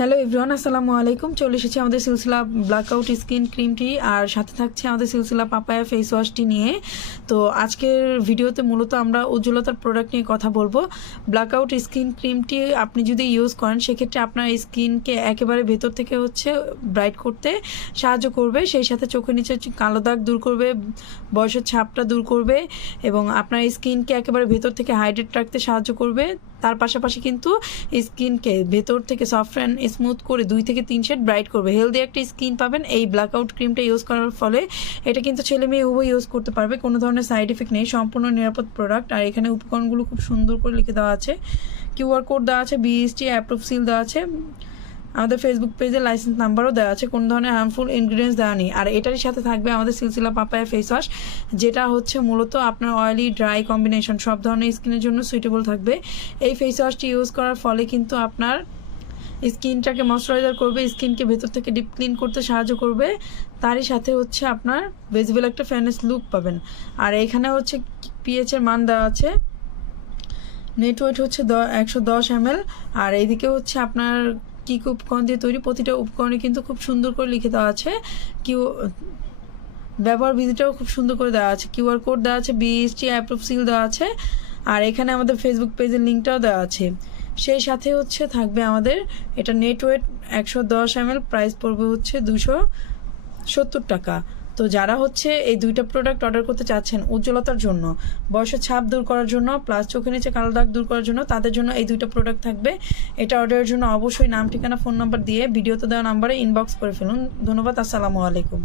Hello everyone, আসসালামু আলাইকুম। চলে এসেছি আমাদের সিলসিলা ব্ল্যাকআউট স্কিন ক্রিমটি, আর সাথে থাকছে আমাদের সিলসিলা পাপায়া ফেস ওয়াশটি নিয়ে। তো আজকের ভিডিওতে মূলত আমরা উজ্জ্বলতার প্রোডাক্ট নিয়ে কথা বলবো। ব্ল্যাকআউট স্কিন ক্রিমটি আপনি যদি ইউজ করেন সেক্ষেত্রে আপনার স্কিনকে একেবারে ভেতর থেকে ব্রাইট করতে সাহায্য করবে, সেই সাথে চোখের নিচে কালো দাগ দূর করবে, বয়সের ছাপটা দূর করবে এবং আপনার স্কিনকে একেবারে ভেতর থেকে হাইড্রেট রাখতে সাহায্য করবে। তার পাশাপাশি কিন্তু স্কিনকে ভেতর থেকে সফট অ্যান্ড স্মুথ করে 2 থেকে 3 শেড ব্রাইট করবে। হেলদি একটা স্কিন পাবেন এই ব্ল্যাকআউট ক্রিমটা ইউজ করার ফলে। এটা কিন্তু ছেলে মেয়ে উভয় ইউজ করতে পারবে, কোনো ধরনের সাইড এফেক্ট নেই, সম্পূর্ণ নিরাপদ প্রোডাক্ট। আর এখানে উপকরণগুলো খুব সুন্দর করে লিখে দেওয়া আছে, কিউআর কোড দেওয়া আছে, বিএসটি অ্যাপ্রুভ সিল দেওয়া আছে, আমাদের ফেসবুক পেজে লাইসেন্স নাম্বারও দেওয়া আছে, কোনো ধরনের হার্মফুল ইনগ্রিডিয়েন্টস দেওয়া নেই। আর এটারই সাথে থাকবে আমাদের সিলসিলা পাপায়া ফেস ওয়াশ, যেটা মূলত আপনার অয়েলি ড্রাই কম্বিনেশন সব ধরনের স্কিনের জন্য সুইটেবল থাকবে। এই ফেস ওয়াশটি ইউজ করার ফলে কিন্তু আপনার স্কিনটাকে ময়শ্চারাইজার করবে, স্কিনকে ভেতর থেকে ডিপ ক্লিন করতে সাহায্য করবে। তারই সাথে আপনার ভিজিবল একটা ফেয়ারনেস লুক পাবেন। আর এখানে পিএইচ এর মান দেওয়া আছে, নেট ওয়েট 110 ml। আর এইদিকে আপনার কি উপকরণ দিয়ে তৈরি, প্রতিটা উপকরণে কিন্তু খুব সুন্দর করে লিখে দেওয়া আছে, ব্যবহার বিধিটাও খুব সুন্দর করে দেওয়া আছে, কিউআর কোড দেওয়া আছে, বিএসটি অ্যাপ্রুভ সিল দেওয়া আছে। আর এখানে আমাদের ফেসবুক পেজের লিঙ্কটাও দেওয়া আছে। সেই সাথে থাকবে আমাদের এটা নেট ওয়েট 110 ml, প্রাইস পড়বে 270 টাকা। তো যারা এই দুইটা প্রোডাক্ট অর্ডার করতে চাচ্ছেন উজ্জ্বলতার জন্য, বয়সের ছাপ দূর করার জন্য, প্লাস চোখের নিচে কালো দাগ দূর করার জন্য, তাদের জন্য এই দুইটা প্রোডাক্ট থাকবে। এটা অর্ডারের জন্য অবশ্যই নাম, ঠিকানা, ফোন নাম্বার দিয়ে ভিডিওতে দেওয়া নাম্বারে ইনবক্স করে ফেলুন। ধন্যবাদ, আসসালামু আলাইকুম।